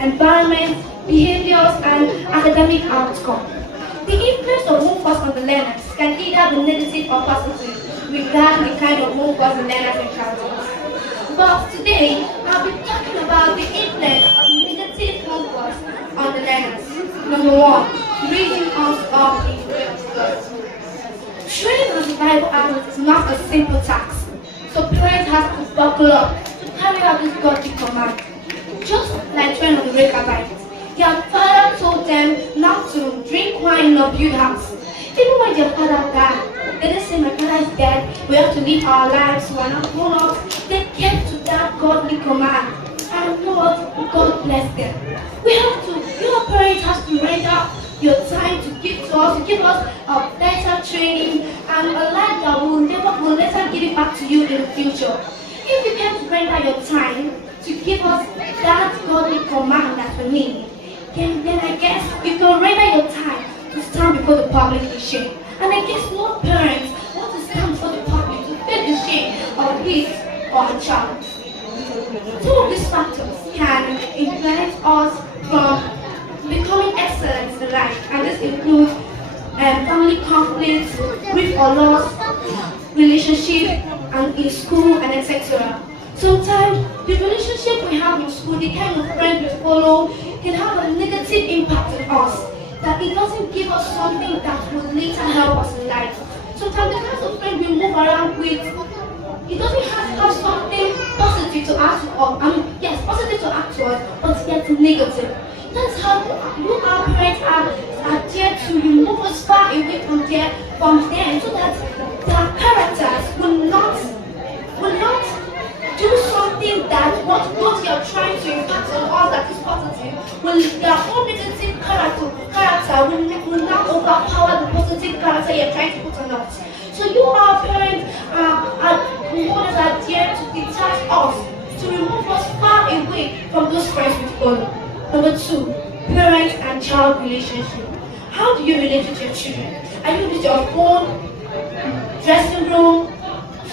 environment, behaviors, and academic outcome. The influence of home force on the learners can either be negative or positive, regarding the kind of home force the learners encounters. But today, I'll be talking about the influence of negative home force on the learners. Number one, reading us up in God. Training and survival habits is not a simple task, so parents have to buckle up to carry out this godly command. Just like when on the Rechabites, their father told them not to drink wine nor build house. Even when their father died, they didn't say, "My father is dead, we have to live our lives, we are not grown up." They kept to that godly command. And Lord, God bless them. We have to, your parents have to render your time to give to us, to give us a better training and a life that will later give it back to you in the future. If you can't render your time to give us that godly command that we need, then I guess you can render your time to stand before the public in shame. And I guess no parents want to stand before the public to face the shame of his or her child. Two of these factors can influence us from becoming excellent in life, and this includes family conflicts, grief or loss, relationship, and in school, and etc. Sometimes the relationship we have in school, the kind of friend we follow, can have a negative impact on us. That it doesn't give us something that will later help us in life. Sometimes the kinds of friend we move around with, it doesn't have something positive to add to us. Yes, positive to add to us, but yet negative. That's how our parents are there to remove us far away from them, so that their characters will not do something that what you are trying to impact on us that is positive. Their own negative character will not overpower the positive character you are trying to put on us. So you, our parents, are there to detach us, to remove us far away from those friends we follow. Number two, parent and child relationship. How do you relate with your children? Are you with your phone, dressing room,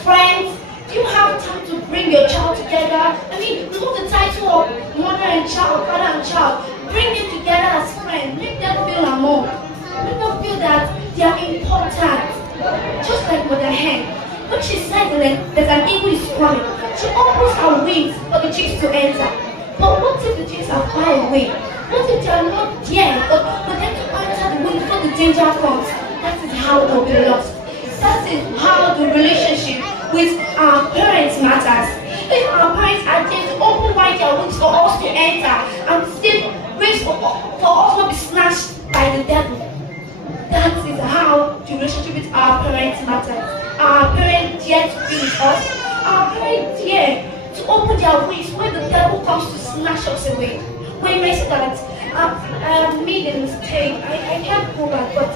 friends? Do you have time to bring your child together? Remove the title of mother and child, father and child. Bring them together as friends. Make them feel among. Make them feel that they are important. Just like Mother Hen. When she says that an eagle is coming, she opens her wings for the chicks to enter. But what if the chicks are far away? What if they are not there for them to enter the wings before the danger comes? That is how they'll be lost. That is how the relationship with our parents matters. If our parents are there to open wide their wings for us to enter and still wings for us to be snatched by the devil, that is how the relationship with our parents matters. Our parents dare to be with us. Our parents dare to open their wings when the devil comes to snatch us away. When you say that I made a mistake, I can't go back, but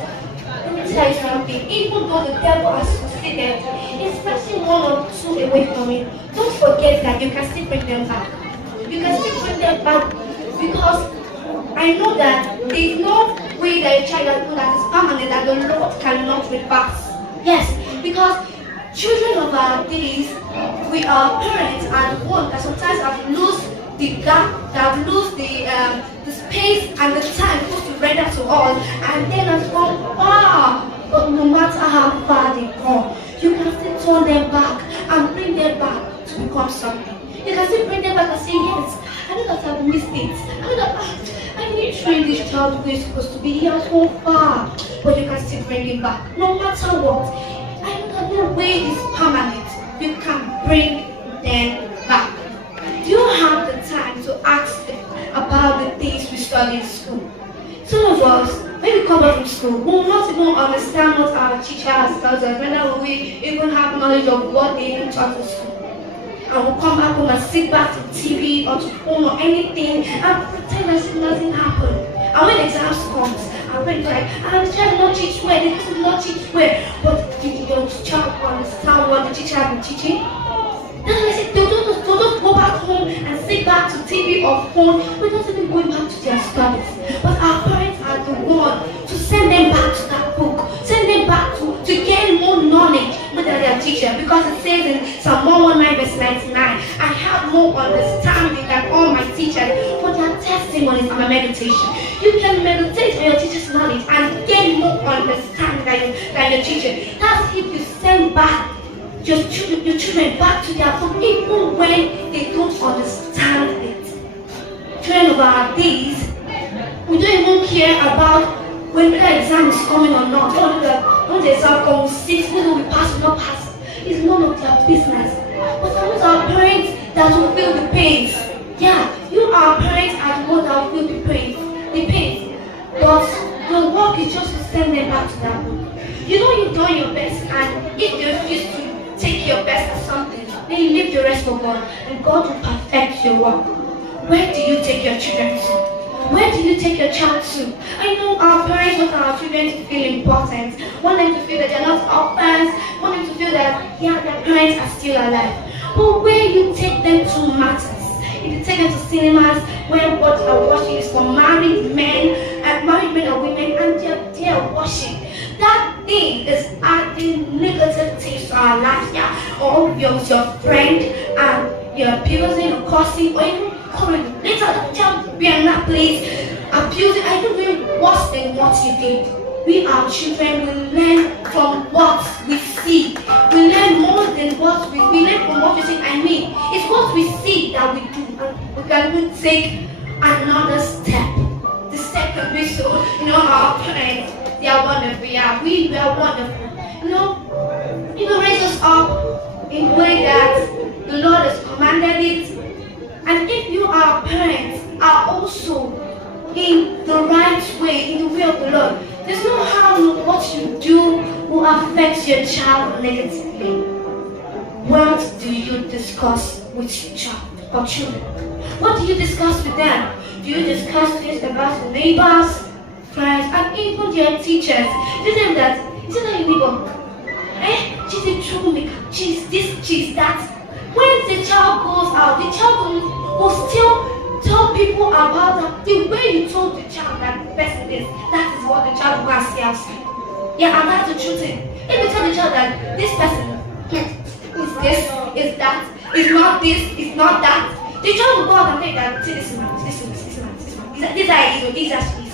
let me tell you something. Even though the devil has succeeded in snatching one or two away from you, don't forget that you can still bring them back. You can still bring them back, because I know that there is no way that a child that is permanent, that the Lord cannot reverse. Yes, because children of our days, we are parents and one that sometimes have lost the gap, that have lost the space and the time supposed to render to us, and then has gone far. But no matter how far they come, you can still turn them back and bring them back to become something. You can still bring them back and say, yes, I know that I've missed it. I know that I need to train this child who is supposed to be here so far. But you can still bring him back, no matter what. I know that no way is permanent. You can bring them back. Do you have the time to ask them about the things we study in school? Some of us, when we come back from school, we will not even understand what our teacher has told us, whether we even have knowledge of what they even taught us school. And we'll come back home and sit back to TV or to phone or anything and pretend as if nothing happened. And when exams comes, and when it's like, the teacher did not teach well, the teacher did not teach well, but did your child understand what the teacher had been teaching? That's why I said, they'll just go back home and sit back to TV or phone without even going back to their studies. But our parents are the one to send them back to that book, send them back to gain more knowledge with their teacher, because it says in Psalm 119 verse 99, I have more understanding than all my teachers, for their tests testimonies and meditation. You can meditate on your teacher's knowledge and gain more understanding than your teacher. That's if you send back your children back to their home even when they don't understand it. Children of our days, we don't even care about when the exam is coming or not. When the exam comes, 6, whether we pass or not pass, it's none of their business. But sometimes our parents that will feel the pains. Yeah, you are parents are the ones that will feel the pains. But the work is just to send them back to their home. You know you've done your best, and if they refuse to take your best at something, then you leave the rest for God, and God will perfect your work. Where do you take your children to? Where do you take your child to? I know our parents want our children to feel important, want them to feel that they're not orphans, want them to feel that, yeah, their parents are still alive. But where you take them to matters. If you take them to cinemas, where what you are watching is for married men or women, and they are watching, that thing is adding negative things to our life, yeah. Or your friend and you're abusing or cursing or even calling later the child be in that place abusing, I don't doing worse than what you did. We are children, we learn from what we see. We learn more than what we learn from what we see. I mean, it's what we see that we do, and we can even take another step. The step can be so, our parents, they are wonderful, yeah, we are wonderful. Raise us up in a way that the Lord has commanded it. And if you are parents are also in the right way, in the way of the Lord, there's no how what you do will affect your child negatively. What do you discuss with your child or children? What do you discuss with them? Do you discuss things about the neighbors, friends, and even their teachers? You tell them that, isn't that your neighbor? She's a troublemaker, she's this, she's that. When the child goes out, the child will still tell people about the way you told the child that the person is. That is what the child will see outside. Yeah, and that's the truth. If you tell the child that this person is this, is that, is not this, is not that, the child will go out and think that, see, this is man, this is man, this is man, this is man. These are his, these are his.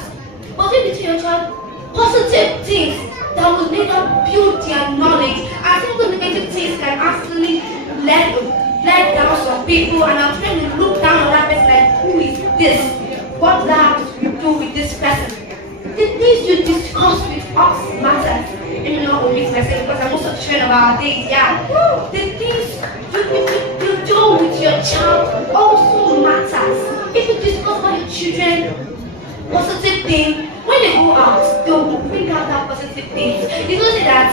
But if you tell your child positive things that will later build their knowledge, and some of the negative things can actually let down some people, and I'm trying to look down on that person like, who is this? What does that have to do with this person? The things you discuss with us matter. And omit myself because I'm also trained of our days, yeah. The things you do with your child also matters. If you discuss with your children positive thing, when they go out, they will bring out that positive thing. You know that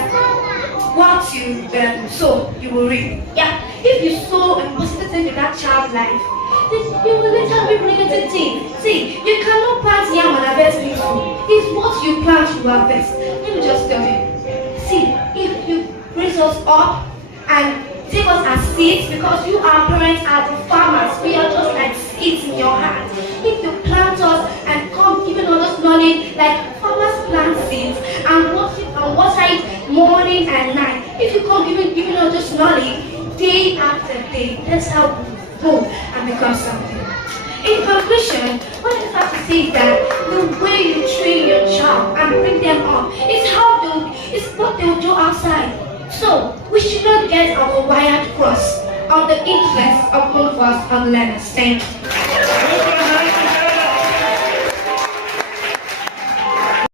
what you sow, you will reap. Yeah. If you sow a positive thing in that child's life, then you will later reap negative things. See, you cannot plant yam and harvest peaceful. It's what you plant you harvest. Let me just tell you. See, if you raise us up and take us as seeds, because you our parents are the farmers, we are just like seeds in your hand. If you plant us and come giving us knowledge like farmers plant seeds and water it morning and night. If you come giving us this knowledge day after day, that's how we grow and become something. In conclusion, what I have to say is that the way you train your child and bring them up is what they will do outside. So we should not get our wired cross on the influence of one of us unless. Thank you.